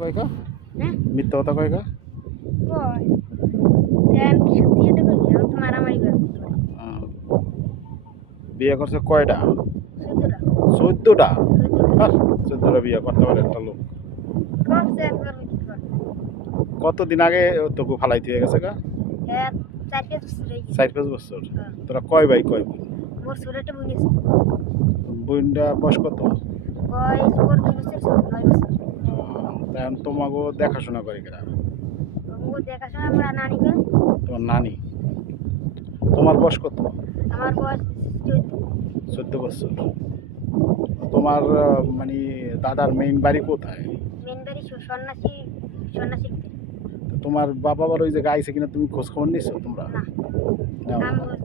কয় কা হ্যাঁ মিথ্যা কথা কয় কা কয় দেন সত্যি এটা কইবি আমি তো মারামারি করব আহ, বিয়ে করছে কয়টা? সত্যটা 14টা। সত্যটা আর 14টা বিয়ে করতে পারে একটা লোক। করছে আর করবে কি করবে কতদিন আগে তোকে ফালাইতে হয়ে গেছে গা? হ্যাঁ 4-5 বছর হয়ে গেছে 4-5 বছর। হ্যাঁ তোরা কয় ভাই কয় বোন? মোর ছোটটা বোন আছে বোনটা বয়স কত? বয়স ওর 2 বছর ছোট 9 বছর এখন তোমাকে দেখাশোনা করে কেনা? ও দেখাশোনা আমরা নানি করে তোমার নানি। তোমার বয়স কত? আমার বয়স 14 বছর। তোমার মানে দাদার মেইন বাড়ি কোথায়? মেন বাড়ি সন্ন্যাসী সন্ন্যাসী তো তোমার বাবা আবার ওই জায়গায় আইসে কিনা তুমি খোঁজ খবর নিছো তোমরা? না নাও আমি না?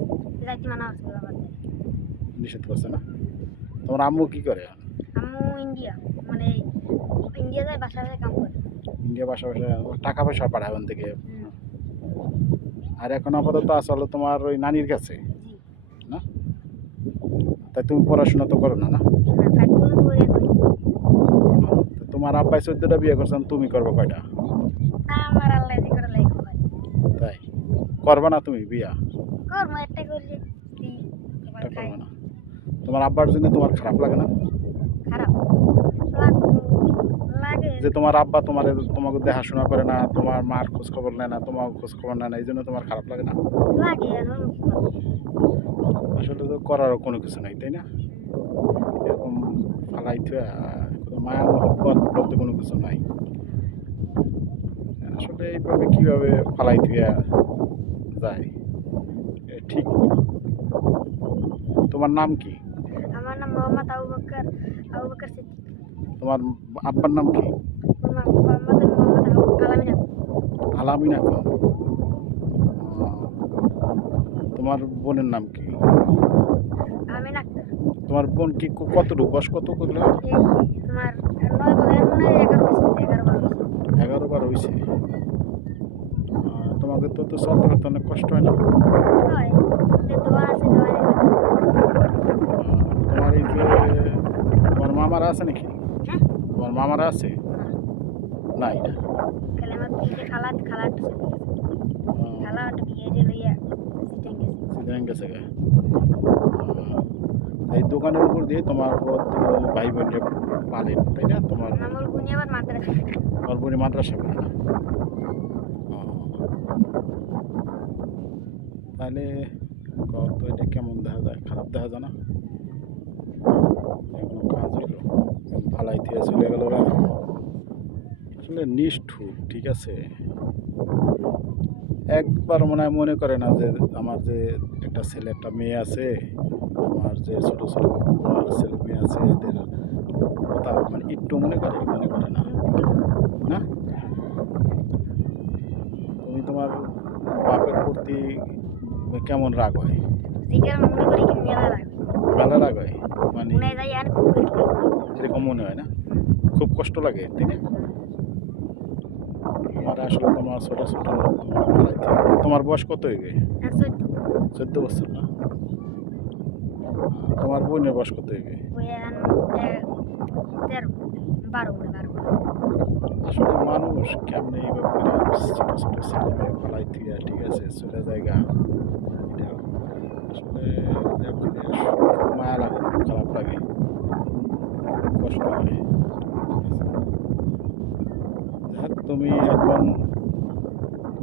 যাইতে মানা হচ্ছে বাবার নিষেধ করছে না? তোমার আম্মু কি করে? আম্মু ইন্ডিয়া মানে ইন্ডিয়া যায় বাসা বাসায় কাম করে ইন্ডিয়া বাসা বাসা টাকা পয়সা পাঠায় ওখান থেকে। হুম, আর এখন আপাতত আসলে তোমার ওই নানির কাছে জি না? তাই তুমি পড়াশোনা তো করো না না? না ফাইভ পর্যন্ত করে করি তো তোমার আব্বাই 14টা বিয়ে করছেন, তুমি করবে কয়টা? আমার আল্লাহ যে করে লাইক হয় তাই করবে না তুমি বিয়া? কর্ম একটা করলে দিই আবার এটা খাই করবে না? তোমার আব্বার জন্য তোমার খারাপ লাগে না খারাপ লাগবো লাগে যে তোমার আব্বা তোমাকে দেখাশোনা করে না, তোমার মার খোঁজ খবর নেয় না, তোমার খোঁজ খবর নেয় না, এই জন্য তোমার খারাপ লাগে না? লাগে এখন কি করবো? আসলে তো করারও কোনো কিছু নাই, তাই না? এরকম ফালাইতে কোনো মায়া মহব্বত বলতে কোনো কিছু নাই। আসলে এইভাবে কিভাবে ফালাইতে যায় ঠিক না। তোমার নাম কি? আমার নাম মোহাম্মদ আবু বকর সিদ্দিক তোমার আব্বার নাম কি? মোহাম্মদ আলামিনা আলামিনা খান। তোমার বোনের নাম কি? আমিন আক্তার তোমার বোন কি কতটুকু বয়স কত করলো? এই তোমার 9 বছর 11 11 বার বছর হয়েছে। তোমাকে তো তো চলতে করতে অনেক কষ্ট হয় না? হয় যে দোয়া আছে দোয়া তোমার এই যে তোমার মামারা আছে নাকি? হ্যাঁ তোমার মামারা আছে? নাই না? খালি আমার তিনটে খালাট চলে গেছে খালাট বিয়ে যে লইয়া সিটাং গেছে সিদ্ধান্ত গেছে গা। এই দোকানের উপর দিয়ে তোমার ভাই বোনকে পালেন, তাই না? তোমার আমার বোন আবার মাদ্রাসা তোমার বোনে মাদ্রাসা পড়ে না? তাহলে কত এটা কেমন দেখা যায়? খারাপ দেখা যায় না? এখনো কাজ হইলো ফালাই দিয়ে চলে গেল গা। আসলে নিষ্ঠুর, ঠিক আছে? একবার মনে করে না যে আমার যে একটা ছেলে একটা মেয়ে আছে, আমার যে ছোট ছোট আমার ছেলে মেয়ে আছে, এদের কথা মানে একটু মনে করে না না? তুমি তোমার বাপের প্রতি কেমন রাগ হয়? জিজ্ঞার মনে করি কি মেলা লাগে মেলা রাগ হয় মানে মনে যাই আর খুব এরকম মনে হয় না? খুব কষ্ট লাগে, তাই না? তোমার আসলে তোমার ছোট ছোট লোক তোমার মারাইতে হবে। তোমার বয়স কত হইবে? 14 বছর না? তোমার বোনের বয়স কত হইবে? ওই 13 12 আসলে মানুষ কেমনে এইভাবে করে ছোট ছোট ছেলে মেয়ে ফালাইতে ঠিক আছে চলে জায়গা, এটা আসলে খুব মায়া লাগে, খুব খারাপ লাগে, খুব কষ্ট হয়। যাক, তুমি এখন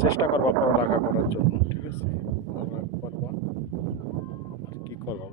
চেষ্টা করবা পড়ালেখা করার জন্য, ঠিক আছে? পড়ালেখা করবা, আর কি করবা